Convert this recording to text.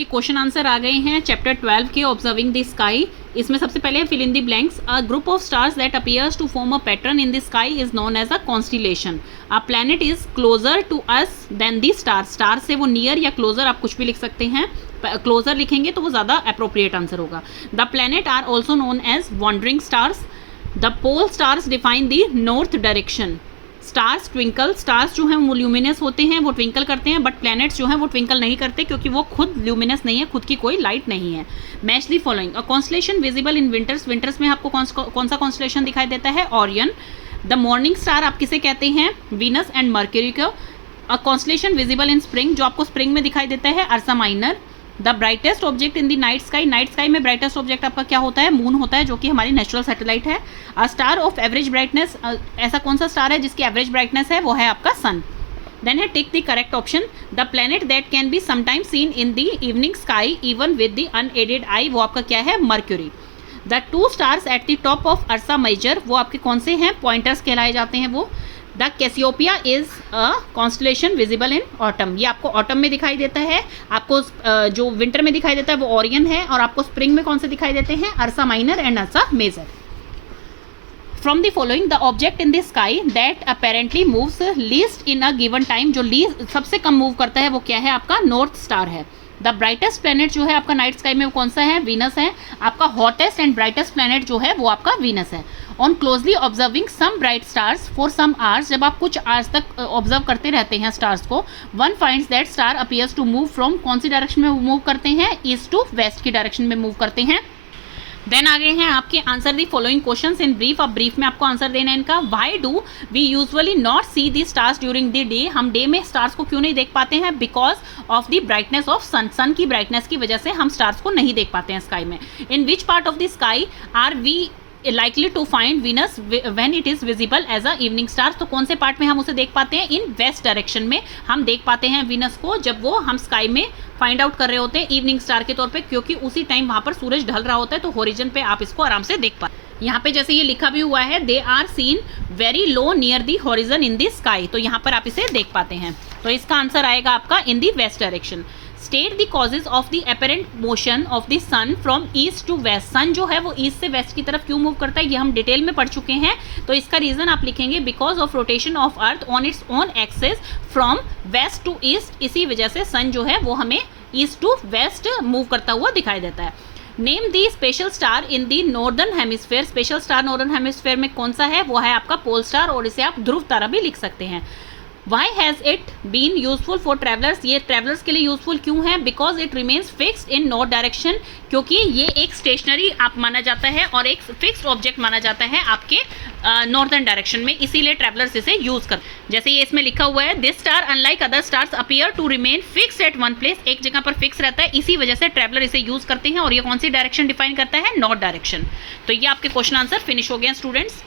आपके question answer आ गए हैं चैप्टर 12 के ऑब्जर्विंग द स्काई। इसमें सबसे पहले fill in the blanks. A group of stars that appears to form a pattern in the sky is known as a constellation. A planet is closer to us than the star. Star से वो near या closure आप कुछ भी लिख सकते हैं, closure लिखेंगे तो वो ज़्यादा अप्रोप्रिएट आंसर होगा। The planet are also known as wandering stars. The pole stars define the north direction. Stars twinkle, stars जो हैं वो ल्यूमिनस होते हैं, वो ट्विंकल करते हैं, बट प्लैनेट्स जो हैं वो ट्विंकल नहीं करते क्योंकि वो खुद ल्यूमिनस नहीं है, खुद की कोई लाइट नहीं है। Match the following. A constellation visible in winters. Winters में आपको कौन सा कॉन्स्टलेशन दिखाई देता है? ओरियन। द मॉर्निंग स्टार आप किसे कहते हैं? वीनस एंड मर्क्यूरी को। A constellation visible in spring, जो आपको स्प्रिंग में दिखाई देता है, Ursa Minor. The brightest object in the night sky. Night sky में ब्राइटेस्ट ऑब्जेक्ट आपका क्या होता है? मून होता है, जो कि हमारी नेचुरल सैटेलाइट है। A star of average brightness, ऐसा कौन सा स्टार है जिसकी एवरेज ब्राइटनेस है? वो है आपका सन। देन है tick the correct option. The planet that can be sometime seen in the evening sky even with the unaided eye, वो आपका क्या है? Mercury. The two stars at the top of Ursa Major, वो आपके कौन से हैं? पॉइंटर्स कहलाए जाते हैं वो। The Cassiopeia is a constellation visible in autumn, ये आपको ऑटम में दिखाई देता है। आपको जो विंटर में दिखाई देता है वो ओरियन है, और आपको स्प्रिंग में कौन से दिखाई देते हैं? Ursa Minor and Ursa Major. From the following the object in the sky that apparently moves least in a given time, जो लीस्ट सबसे कम मूव करता है वो क्या है? आपका नॉर्थ स्टार है। द ब्राइटेस्ट प्लैनेट जो है आपका नाइट स्काई में वो कौन सा है? वीनस है। आपका हॉटेस्ट एंड ब्राइटेस्ट प्लैनेट जो है वो आपका वीनस है। On closely observing some bright stars for some hours, जब आप कुछ आवर्स तक ऑब्जर्व करते रहते हैं स्टार्स को, one finds that star appears to move from, कौन सी डायरेक्शन में मूव करते हैं? ईस्ट टू वेस्ट की डायरेक्शन में मूव करते हैं। देन आगे हैं आपके answer the following questions in brief. अब ब्रीफ में आपको आंसर देना है इनका। Why do we usually not see the stars during the day, हम डे में स्टार्स को क्यों नहीं देख पाते हैं? Because of the brightness of सन, सन की ब्राइटनेस की वजह से हम स्टार्स को नहीं देख पाते हैं स्काई में। In which part of the sky are we likely to find Venus when it is visible as a evening star, तो कौन से पार्ट में हम उसे देख पाते हैं? इन वेस्ट डायरेक्शन में हम देख पाते हैं वीनस को, जब वो हम स्काई में फाइंड आउट कर रहे होते हैं इवनिंग स्टार के तौर पे, क्योंकि उसी टाइम वहां पर सूरज ढल रहा होता है, तो होरिजन पे आप इसको आराम से देख पाते। यहाँ पे जैसे ये लिखा भी हुआ है, they are seen very low near the horizon in the sky, तो यहाँ पर आप इसे देख पाते हैं। तो इसका आंसर आएगा आपका in the west direction. State the causes of the apparent motion of the sun from east to west. Sun जो है वो ईस्ट से वेस्ट की तरफ क्यों मूव करता है, ये हम डिटेल में पढ़ चुके हैं, तो इसका रीजन आप लिखेंगे because of rotation of earth on its own axis from west to east. इसी वजह से सन जो है वो हमें ईस्ट टू वेस्ट मूव करता हुआ दिखाई देता है। Name the special star in the northern hemisphere. Special star northern hemisphere में कौन सा है? वो है आपका पोल स्टार, और इसे आप ध्रुव तारा भी लिख सकते हैं। Why has it been useful for travelers? ये ट्रेवलर्स के लिए यूजफुल क्यों है? Because it remains fixed in north direction, क्योंकि ये एक स्टेशनरी आप माना जाता है और एक फिक्स्ड ऑब्जेक्ट माना जाता है आपके नॉर्दर्न डायरेक्शन में, इसीलिए ट्रेवलर्स इसे यूज कर। जैसे ये इसमें लिखा हुआ है, this star unlike other stars appear to remain fixed at one place, एक जगह पर फिक्स रहता है, इसी वजह से ट्रेवलर इसे यूज करते हैं, और ये कौन सी डायरेक्शन डिफाइन करता है? North direction. तो ये आपके क्वेश्चन आंसर फिनिश हो गए स्टूडेंट्स।